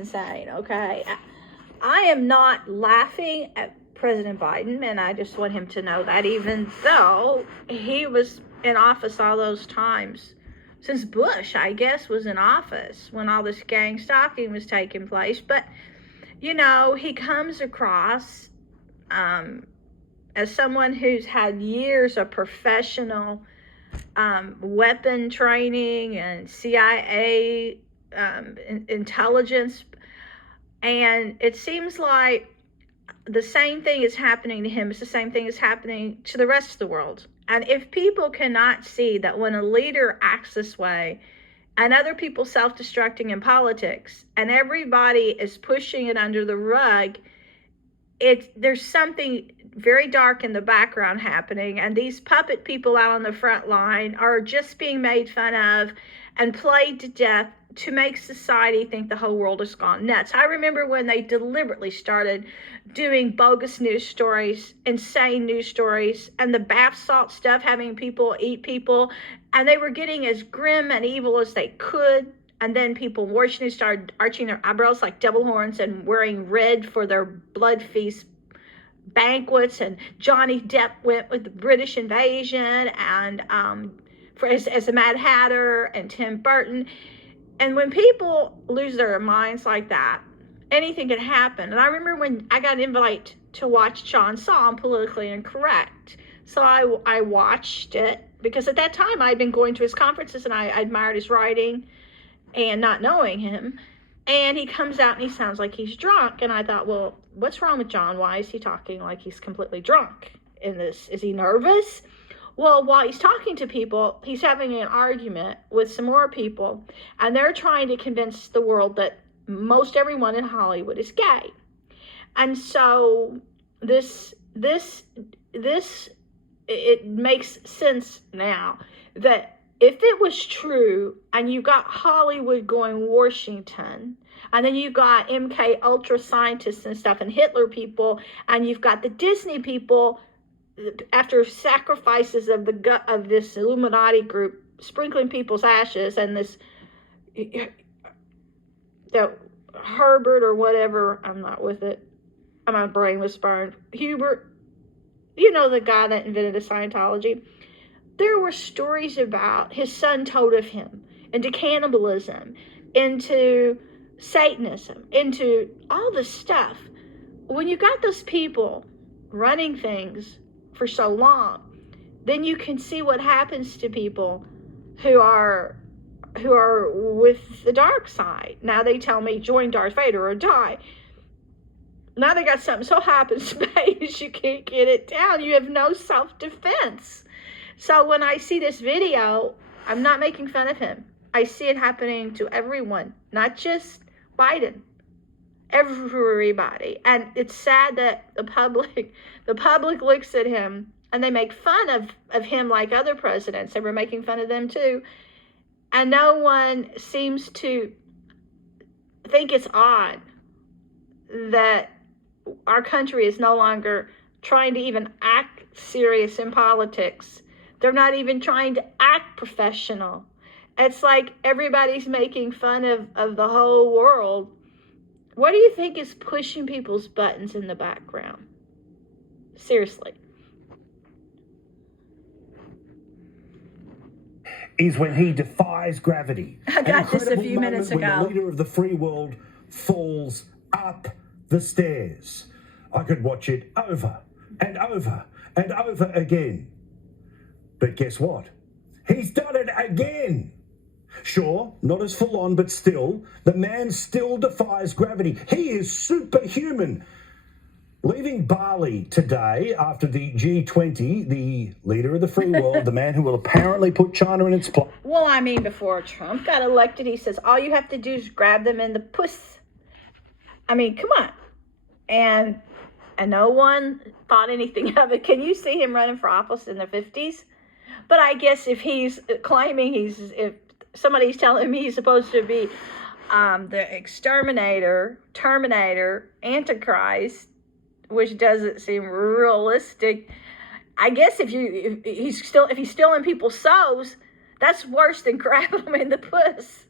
insane, okay? I am not laughing at President Biden, and I just want him to know that, even though he was in office all those times, since Bush, I guess, was in office when all this gang stalking was taking place. But, you know, he comes across as someone who's had years of professional weapon training and CIA intelligence. And it seems like the same thing is happening to him. It's the same thing is happening to the rest of the world. And if people cannot see that when a leader acts this way, and other people self-destructing in politics, and everybody is pushing it under the rug, there's something very dark in the background happening, and these puppet people out on the front line are just being made fun of and played to death to make society think the whole world has gone nuts. I remember when they deliberately started doing bogus news stories, insane news stories, and the bath salt stuff, having people eat people, and they were getting as grim and evil as they could. And then people unfortunately started arching their eyebrows like devil horns and wearing red for their blood feast banquets. And Johnny Depp went with the British invasion, and as the Mad Hatter, and Tim Burton. And when people lose their minds like that, anything can happen. And I remember when I got an invite to watch Sean Saw on Politically Incorrect. So I watched it because at that time I'd been going to his conferences and I admired his writing and not knowing him. And he comes out and he sounds like he's drunk. And I thought, well, what's wrong with John? Why is he talking like he's completely drunk in this? Is he nervous? Well, while he's talking to people, he's having an argument with some more people, and they're trying to convince the world that most everyone in Hollywood is gay. And so it makes sense now that if it was true, and you got Hollywood going Washington, and then you got MK Ultra scientists and stuff, and Hitler people, and you've got the Disney people, after sacrifices of this Illuminati group, sprinkling people's ashes, and this that Herbert or whatever, I'm not with it, my brain was burned, Hubert, you know, the guy that invented the Scientology. There were stories about his son told of him, into cannibalism, into Satanism, into all this stuff. When you got those people running things for so long, then you can see what happens to people who are with the dark side. Now they tell me join Darth Vader or die. Now they got something so high up in space you can't get it down. You have no self-defense. So when I see this video, I'm not making fun of him. I see it happening to everyone, not just Biden. Everybody. And it's sad that the public looks at him and they make fun of him like other presidents. They were making fun of them too. And no one seems to think it's odd that our country is no longer trying to even act serious in politics. They're not even trying to act professional. It's like everybody's making fun of the whole world. What do you think is pushing people's buttons in the background? Seriously. Is when he defies gravity. I got this a few minutes ago. When the leader of the free world falls up the stairs. I could watch it over and over and over again. But guess what? He's done it again. Sure, not as full on, but still, the man still defies gravity. He is superhuman. Leaving Bali today after the G20, the leader of the free world, the man who will apparently put China in its place. Well, I mean, before Trump got elected, he says, all you have to do is grab them in the puss. I mean, come on. And no one thought anything of it. Can you see him running for office in the 50s? But I guess if he's claiming if somebody's telling me he's supposed to be the exterminator, terminator, antichrist, which doesn't seem realistic. I guess if he's still in people's souls, that's worse than grabbing them in the puss.